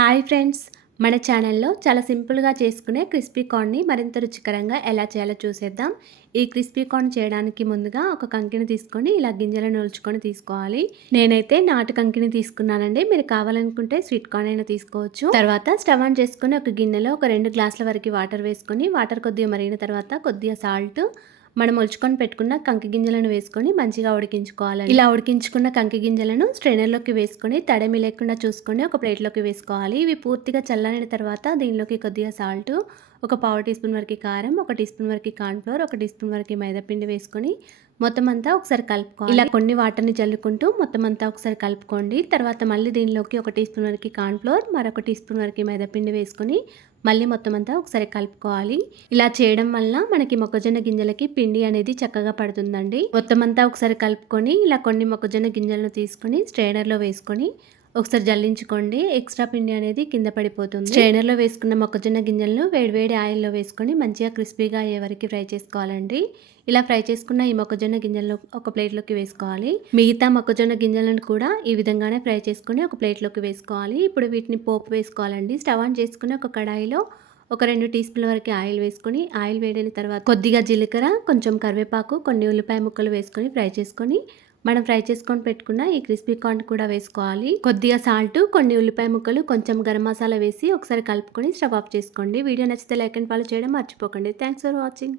Hi friends, మన ఛానల్లో చాలా సింపుల్గా చేసుకునే క్రిస్పీ కార్న్ని మరింత రుచికరంగా ఎలా చేయాలో చూసేద్దాం. ఈ క్రిస్పీ కార్న్ చేయడానికి ముందుగా ఒక కంకిని తీసుకొని ఇలా గింజలను ఒలుచుకొని తీసుకోవాలి. నేనైతే నాటు కంకిని తీసుకున్నానండి. మీరు కావాలనుకుంటే స్వీట్ కార్న్ అయినా తీసుకోవచ్చు. తర్వాత స్టవ్ ఆన్ చేసుకొని ఒక గిన్నెలో ఒక 2 గ్లాసుల వరకు వాటర్ వేసుకొని, వాటర్ కొద్దిగా మరిగిన తర్వాత కొద్దిగా సాల్ట్, మనం ఒలుచుకొని పెట్టుకున్న కంకి గింజలను వేసుకొని మంచిగా ఉడికించుకోవాలి. ఇలా ఉడికించుకున్న కంకి గింజలను స్ట్రైనర్లోకి వేసుకొని తడమి లేకుండా చూసుకొని ఒక ప్లేట్లోకి వేసుకోవాలి. ఇవి పూర్తిగా చల్లారిన తర్వాత దీనిలోకి కొద్దిగా సాల్ట్, ఒక పావు టీ స్పూన్ వరకు కారం, ఒక టీ స్పూన్ వరకు కార్న్‌ఫ్లోర్, ఒక టీ స్పూన్ వరకు మైదాపిండి వేసుకొని మొత్తం అంతా ఒకసారి కలుపుకోవాలి. ఇలా కొన్ని వాటర్ని జల్లుకుంటూ మొత్తం అంతా ఒకసారి కలుపుకోండి. తర్వాత మళ్ళీ దీనిలోకి ఒక టీ స్పూన్ వరకు కార్న్‌ఫ్లోర్, మరొక టీ స్పూన్ వరకు మైదాపిండి వేసుకొని మళ్ళీ మొత్తం అంతా ఒకసారి కలుపుకోవాలి. ఇలా చేయడం వల్ల మనకి మొక్కజొన్న గింజలకి పిండి అనేది చక్కగా పడుతుందండి. మొత్తం అంతా ఒకసారి కలుపుకొని ఇలా కొన్ని మొక్కజొన్న గింజలను తీసుకొని స్ట్రైనర్లో వేసుకొని ఒకసారి జల్లించుకోండి. ఎక్స్ట్రా పిండి అనేది కింద పడిపోతుంది. స్ట్రైనర్లో వేసుకున్న మొక్కజొన్న గింజలను వేడివేడి ఆయిల్లో వేసుకొని మంచిగా క్రిస్పీగా అయ్యే వరకు ఫ్రై చేసుకోవాలండి. ఇలా ఫ్రై చేసుకున్న ఈ మొక్కజొన్న గింజలను ఒక ప్లేట్లోకి వేసుకోవాలి. మిగతా మొక్కజొన్న గింజలను కూడా ఈ విధంగానే ఫ్రై చేసుకొని ఒక ప్లేట్లోకి వేసుకోవాలి. ఇప్పుడు వీటిని పోపు వేసుకోవాలండి. స్టవ్ ఆన్ చేసుకుని ఒక కడాయిలో ఒక 2 టీ స్పూన్ల వరకు ఆయిల్ వేసుకొని, ఆయిల్ వేడిన తర్వాత కొద్దిగా జీలకర్ర, కొంచెం కరివేపాకు, కొన్ని ఉల్లిపాయ ముక్కలు వేసుకొని ఫ్రై చేసుకొని మనం ఫ్రై చేసుకొని పెట్టుకున్న ఈ క్రిస్పీ కార్న్ కూడా వేసుకోవాలి. కొద్దిగా సాల్ట్, కొన్ని ఉల్లిపాయ ముక్కలు, కొంచెం గరం మసాలా వేసి ఒకసారి కలుపుకొని స్టవ్ ఆఫ్ చేసుకోండి. వీడియో నచ్చితే లైక్ అండ్ ఫాలో చేయడం మర్చిపోకండి. Thanks for watching.